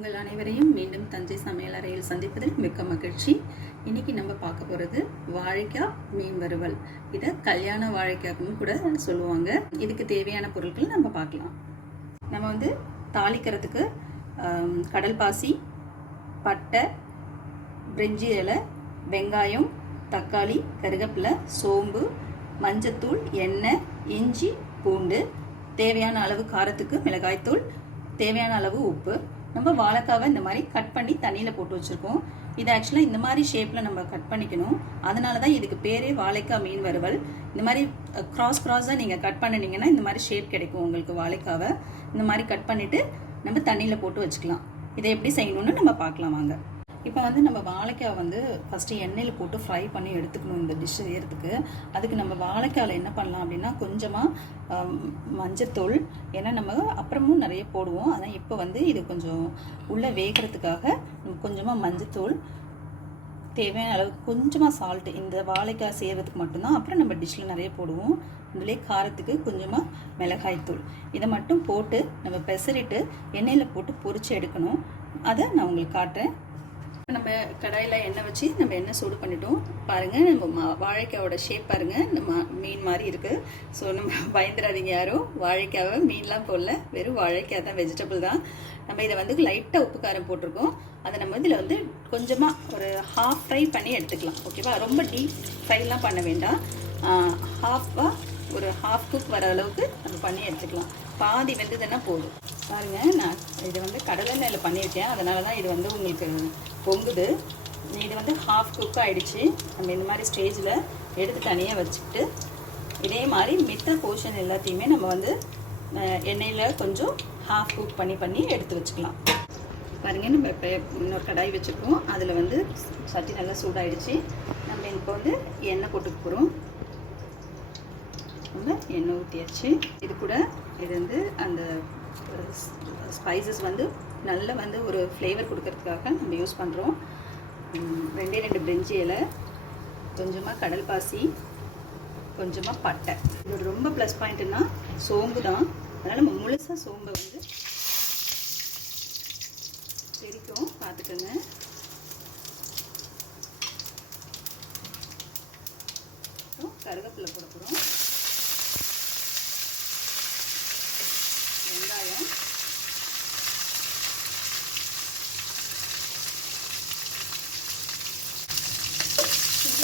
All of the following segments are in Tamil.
உங்கள் அனைவரையும் மீண்டும் தஞ்சை சமையலறையில் சந்திப்பதில் மிக்க மகிழ்ச்சி. இன்னைக்கு நம்ம பார்க்க போகிறது வாழைக்காய் மீன் வறுவல். இதை கல்யாண வாழைக்காய்னு கூட சொல்லுவாங்க. இதுக்கு தேவையான பொருட்கள் நம்ம பார்க்கலாம். நம்ம வந்து தாளிக்கிறதுக்கு கடல் பாசி, பட்டை, பிரிஞ்சி இலை, வெங்காயம், தக்காளி, கருவேப்பிலை, சோம்பு, மஞ்சத்தூள், எண்ணெய், இஞ்சி, பூண்டு, தேவையான அளவு காரத்துக்கு மிளகாய்த்தூள், தேவையான அளவு உப்பு. நம்ம வாழைக்காவை இந்த மாதிரி கட் பண்ணி தண்ணியில் போட்டு வச்சுருக்கோம். இது ஆக்சுவலாக இந்த மாதிரி ஷேப்பில் நம்ம கட் பண்ணிக்கணும். அதனால தான் இதுக்கு பேரே வாழைக்காய் மீன் வறுவல். இந்த மாதிரி கிராஸாக நீங்கள் கட் பண்ணினீங்கன்னா இந்த மாதிரி ஷேப் கிடைக்கும் உங்களுக்கு. வாழைக்காவை இந்த மாதிரி கட் பண்ணிவிட்டு நம்ம தண்ணியில் போட்டு வச்சுக்கலாம். இதை எப்படி செய்யணும்னு நம்ம பார்க்கலாம் வாங்க. இப்போ வந்து நம்ம வாழைக்காய் வந்து ஃபஸ்ட்டு எண்ணெயில் போட்டு ஃப்ரை பண்ணி எடுத்துக்கணும் இந்த டிஷ் செய்யறதுக்கு. அதுக்கு நம்ம வாழைக்காயில் என்ன பண்ணலாம் அப்படின்னா கொஞ்சமாக மஞ்சத்தூள், ஏன்னா நம்ம அப்புறமும் நிறைய போடுவோம். ஆனால் இப்போ வந்து இது கொஞ்சம் உள்ளே வேகிறதுக்காக கொஞ்சமாக மஞ்சத்தூள், தேவையான அளவுக்கு கொஞ்சமாக சால்ட்டு, இந்த வாழைக்காய் செய்கிறதுக்கு மட்டும்தான். அப்புறம் நம்ம டிஷ்ஷில் நிறைய போடுவோம். இதுலேயே காரத்துக்கு கொஞ்சமாக மிளகாய்த்தூள், இதை மட்டும் போட்டு நம்ம பெசரிட்டு எண்ணெயில் போட்டு பொரித்து எடுக்கணும். அதை நான் உங்களுக்கு காட்டுறேன். நம்ம கடாயில் எண்ணெய் வச்சு நம்ம எண்ணெய் சூடு பண்ணிட்டோம். பாருங்கள், நம்ம வாழைக்காயோட ஷேப் பாருங்கள், நம்ம மீன் மாதிரி இருக்குது. ஸோ நம்ம பயந்துடாதீங்க யாரும். வாழைக்காவை மீன்லாம் போடல, வெறும் வாழைக்காய் தான், வெஜிடபிள் தான். நம்ம இதை வந்து லைட்டாக உப்பு காரம் போட்டிருக்கோம். அதை நம்ம இதில் வந்து கொஞ்சமாக ஒரு ஹாஃப் ஃப்ரை பண்ணி எடுத்துக்கலாம். ஓகேவா? ரொம்ப டீப் ஃப்ரைலாம் பண்ண வேண்டாம். ஒரு ஹாஃப் குக் வர அளவுக்கு நம்ம பண்ணி எடுத்துக்கலாம். பாதி வெந்ததுன்னா போதும். பாருங்கள், நான் இதை வந்து கடலெண்ணெயில் பண்ணியிருக்கேன், அதனால தான் இது வந்து உங்களுக்கு பொங்குது. இது வந்து ஹாஃப் குக் ஆகிடுச்சு. நம்ம இந்த மாதிரி ஸ்டேஜில் எடுத்து தனியாக வச்சுக்கிட்டு இதே மாதிரி மித்த போர்ஷன் எல்லாத்தையுமே நம்ம வந்து எண்ணெயில் கொஞ்சம் ஹாஃப் குக் பண்ணி எடுத்து வச்சுக்கலாம். பாருங்கள், நம்ம இப்போ இன்னொரு கடாய் வச்சுருக்கோம். அதில் வந்து சட்டி நல்லா சூடாகிடுச்சு. நம்ம இப்போ வந்து எண்ணெய் போட்டுக்க போகிறோம். நம்ம எண்ணெய் ஊற்றியாச்சு. இது கூட இது வந்து அந்த ஸ்பைசஸ் வந்து நல்ல வந்து ஒரு ஃப்ளேவர் கொடுக்கறதுக்காக நம்ம யூஸ் பண்ணுறோம். 2 பிரிஞ்சி இலை, கொஞ்சமாக கடல் பாசி, கொஞ்சமாக பட்டை. இதோட ரொம்ப ப்ளஸ் பாயிண்ட்டுன்னா சோம்பு தான். அதனால் நம்ம முழுசாக சோம்பை வந்து தெரிக்கும், பார்த்துக்கோங்க. கருவேப்பிலை போட போகிறோம். வெங்காயம்,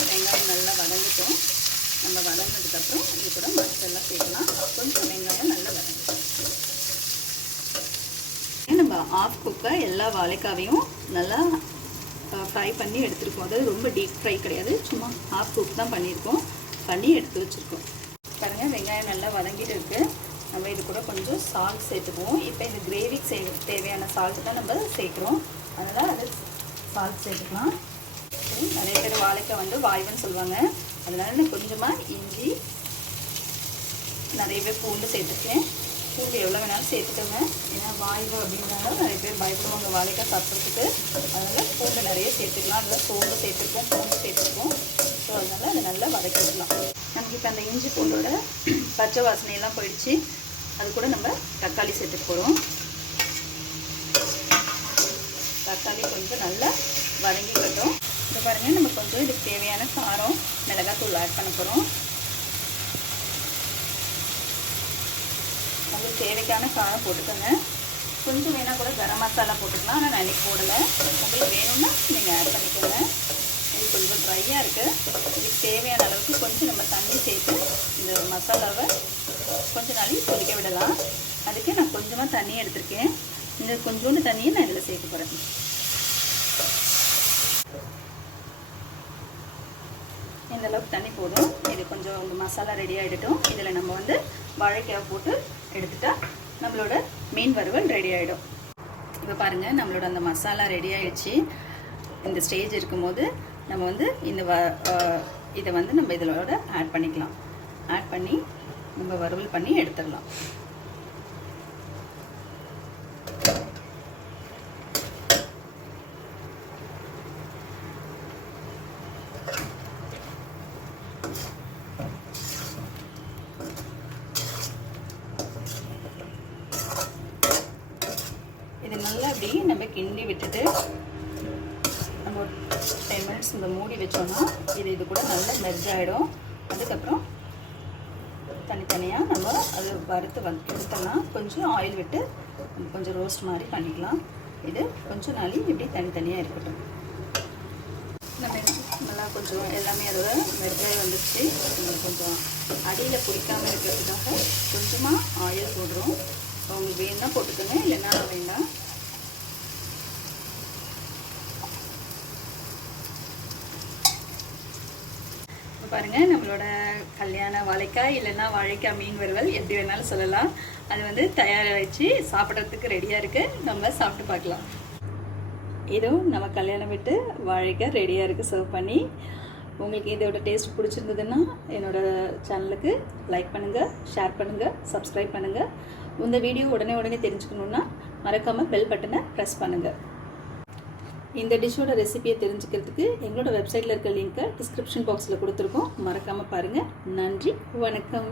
வெங்காயம் நல்லா வதங்கிட்டோம். நம்ம வதங்கினதுக்கப்புறம் இது கூட மசாலெல்லாம் சேர்க்கலாம். கொஞ்சம் வெங்காயம் நல்லா வதங்கிட்டோம். நம்ம ஆஃப் குக்காக எல்லா வாழைக்காவையும் நல்லா ஃப்ரை பண்ணி எடுத்துருக்கோம். அதாவது ரொம்ப டீப் ஃப்ரை கிடையாது, சும்மா ஆஃப் குக் தான் பண்ணி எடுத்து வச்சுருக்கோம். பாருங்கள், வெங்காயம் நல்லா வதங்கிட்டு இருக்குது. நம்ம இது கூட கொஞ்சம் சால்ட் சேர்த்துக்குவோம். இப்போ இந்த கிரேவிக்கு தேவையான சால்ட் தான் நம்ம சேர்க்குறோம், அதனால் அது சால்ட் சேர்த்துக்கலாம். நிறைய பேர் வாழைக்காய் வந்து வாய்வுன்னு சொல்லுவாங்க, அதனால நான் கொஞ்சமாக இஞ்சி, நிறைய பேர் பூண்டு சேர்த்துருக்கேன். பூண்டு எவ்வளோ வேணாலும் சேர்த்துக்கோங்க, ஏன்னா வாய்வு அப்படிங்கிறனால நிறைய பேர் பயப்படுவாங்க வாழைக்காய் சாப்பிட்றதுக்கு. அதனால் பூண்டு நிறைய சேர்த்துக்கலாம். அதில் சோம்பு சேர்த்துருக்கோம், பூண்டு சேர்த்துருக்கோம். ஸோ அதனால் அதை நல்லா வதக்கிக்கலாம். நமக்கு இப்போ அந்த இஞ்சி பூண்டோட பச்சை வாசனையெல்லாம் போயிடுச்சு. அது கூட நம்ம தக்காளி சேர்த்துக்க போகிறோம். தக்காளி கொஞ்சம் நல்லா வதங்கிக்கட்டும். இப்போ பாருங்கள், நம்ம கொஞ்சம் இதுக்கு தேவையான காரம், மிளகாத்தூள் ஆட் பண்ண போகிறோம். உங்களுக்கு தேவைக்கான காரம் போட்டுக்கோங்க. கொஞ்சம் வேணால் கூட கரம் மசாலா போட்டுக்கலாம், ஆனால் நான் இன்றைக்கி போடலை. உங்களுக்கு வேணும்னா நீங்கள் ஆட் பண்ணிக்கோங்க. இது கொஞ்சம் ட்ரையாக இருக்குது. இதுக்கு தேவையான அளவுக்கு கொஞ்சம் நம்ம தண்ணி சேர்த்து இந்த மசாலாவை கொஞ்ச நாளைக்கு கொதிக்க விடலாம். அதுக்கு நான் கொஞ்சமாக தண்ணி எடுத்திருக்கேன். இந்த கொஞ்சோண்டு தண்ணியை நான் இதில் சேர்க்க போகிறேன். இந்த அளவுக்கு தண்ணி போதும். இது கொஞ்சம் இந்த மசாலா ரெடி ஆகிடட்டும். இதில் நம்ம வந்து வாழைக்காய் போட்டு எடுத்துட்டா நம்மளோட மீன் வறுவல் ரெடி ஆகிடும். இப்போ பாருங்கள், நம்மளோட அந்த மசாலா ரெடி ஆகிடுச்சு. இந்த ஸ்டேஜ் இருக்கும்போது நம்ம வந்து இதை வந்து நம்ம இதோட ஆட் பண்ணிக்கலாம். ஆட் பண்ணி நம்ம வறுவல் பண்ணி எடுத்துடலாம். இது நல்லா இப்படி நம்ம கிண்டி விட்டுட்டு நம்ம ஒரு 10 மினிட்ஸ் இந்த மூடி வச்சோம்னா இது கூட நல்லா மெர்ஜ் ஆகிடும். அதுக்கப்புறம் தனித்தனியாக நம்ம அது வறுத்து எடுத்துடலாம். கொஞ்சம் ஆயில் விட்டு நம்ம கொஞ்சம் ரோஸ்ட் மாதிரி பண்ணிக்கலாம். இது கொஞ்சம் நாளி இப்படி தனித்தனியாக இருக்கட்டும். நம்ம நல்லா கொஞ்சம் எல்லாமே அதோட மெர்ஜாய் வந்துடுச்சு. கொஞ்சம் அடியில் பிடிக்காமல் இருக்கிறதுக்காக கொஞ்சமாக ஆயில் போடுறோம். உங்களுக்கு வேணும்னா போட்டுக்கோங்க, இல்லைன்னா வேண்டாம். இப்போ பாருங்கள், நம்மளோட கல்யாண வாழைக்காய் இல்லைன்னா வாழைக்காய் மீன் வறுவல் எப்படி வேணாலும் சொல்லலாம். அது வந்து தயாராகிடுச்சு, சாப்பிட்றதுக்கு ரெடியாக இருக்குது. நம்ம சாப்பிட்டு பார்க்கலாம். இதுவும் நம்ம கல்யாணம் விட்டு வாழைக்காய் ரெடியாக இருக்குது சர்வ் பண்ணி. உங்களுக்கு இதோட டேஸ்ட் பிடிச்சிருந்ததுன்னா என்னோடய சேனலுக்கு லைக் பண்ணுங்கள், ஷேர் பண்ணுங்கள், சப்ஸ்கிரைப் பண்ணுங்கள். இந்த வீடியோ உடனே தெரிஞ்சுக்கணுன்னா மறக்காமல் பெல் பட்டனை ப்ரெஸ் பண்ணுங்கள். இந்த டிஷ்ஷோட ரெசிபியை தெரிஞ்சுக்கிறதுக்கு எங்களோட வெப்சைட்டில் இருக்க லிங்க்கை டிஸ்கிரிப்ஷன் பாக்ஸில் கொடுத்துருக்கோம். மறக்காமல் பாருங்கள். நன்றி, வணக்கம்.